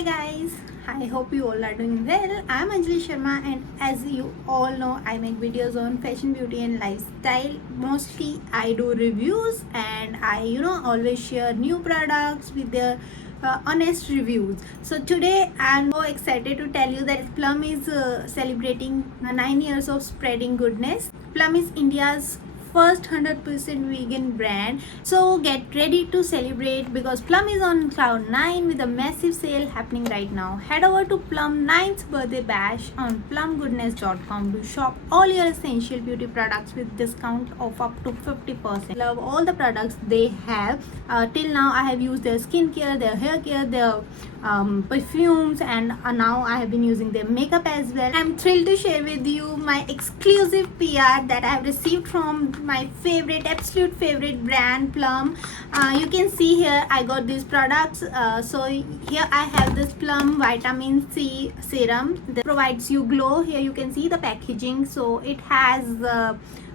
Hi guys, I hope you all are doing well. I'm Anjali Sharma and as you all know, I make videos on fashion, beauty and lifestyle. Mostly I do reviews and I always share new products with their honest reviews. So today I'm so excited to tell you that Plum is celebrating 9 years of spreading goodness. Plum is India's first 100% vegan brand, so get ready to celebrate because Plum is on cloud 9 with a massive sale happening right now. Head over to Plum 9th birthday bash on plumgoodness.com to shop all your essential beauty products with discount of up to 50%. Love all the products they have. Till now I have used their skincare, their hair care, their perfumes, and now I have been using their makeup as well. I'm thrilled to share with you my exclusive PR that I have received from my absolute favorite brand Plum. You can see here I got these products. So here I have this Plum vitamin C serum that provides you glow. Here you can see the packaging. So it has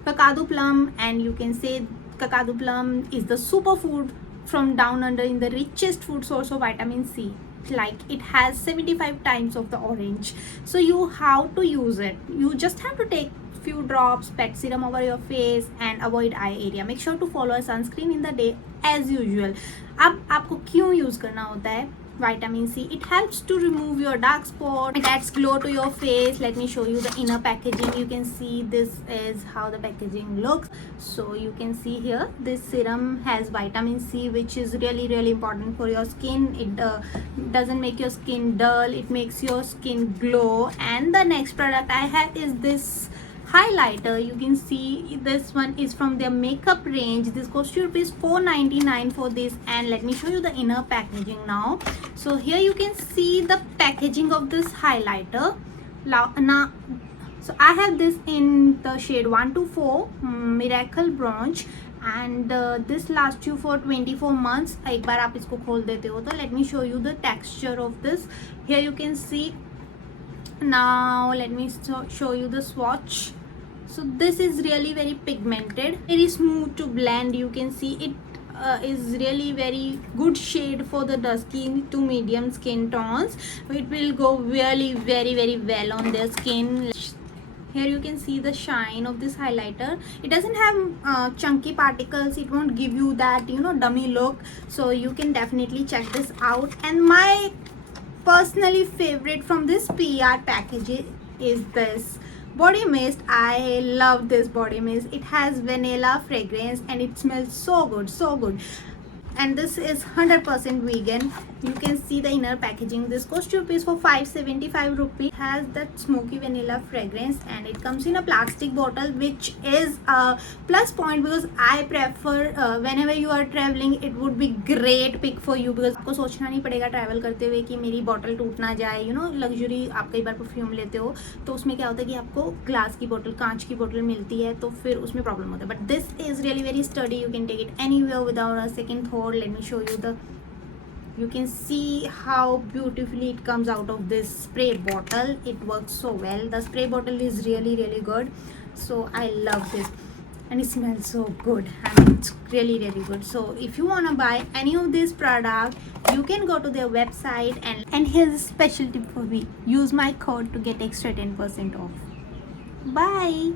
Kakadu plum, and you can say Kakadu plum is the superfood from down under in the richest food source of vitamin C. Like it has 75 times of the orange. So how to use it, you just have to take few drops pet serum over your face and avoid eye area. Make sure to follow a sunscreen in the day as usual. अब आपको क्यों use करना होता है vitamin C? It helps to remove your dark spot, it adds glow to your face. Let me show you the inner packaging. You can see this is how the packaging looks. So you can see here this serum has vitamin C, which is really important for your skin. It doesn't make your skin dull, it makes your skin glow. And the next product I have is this highlighter. You can see this one is from their makeup range. This costs you ₹4.99 for this. And let me show you the inner packaging now. So here you can see the packaging of this highlighter. Now so I have this in the shade 124 Miracle Bronze, and this lasts you for 24 months. एक बार आप इसको खोल देते हो तो let me show you the texture of this. Here you can see. Now let me show you the swatch. So this is really very pigmented, very smooth to blend. You can see it is really very good shade for the dusky to medium skin tones. It will go really very well on their skin. Here you can see the shine of this highlighter. It doesn't have chunky particles. It won't give you that dummy look. So you can definitely check this out. And my personally favorite from this PR package is this body mist. I love this body mist. It has vanilla fragrance and it smells so good. And this is 100% vegan. You can see the inner packaging. This costs you for ₹575. Has that smoky vanilla fragrance and it comes in a plastic bottle, which is a plus point because I prefer whenever you are traveling, it would be great pick for you because आपको सोचना नहीं पड़ेगा travel करते हुए कि मेरी bottle टूट ना जाए. लग्जरी आप कई बार परफ्यूम लेते हो तो उसमें क्या होता है कि आपको ग्लास की बोतल, कांच की बोतल मिलती है तो फिर उसमें प्रॉब्लम होता है. But this is really very study. You can take it anywhere without a second thought. Let me show you you can see how beautifully it comes out of this spray bottle. It works so well. The spray bottle is really good. So I love this and it smells so good. I mean, it's really good. So if you want to buy any of this product, you can go to their website and here's a special tip for me. Use my code to get extra 10% off. Bye.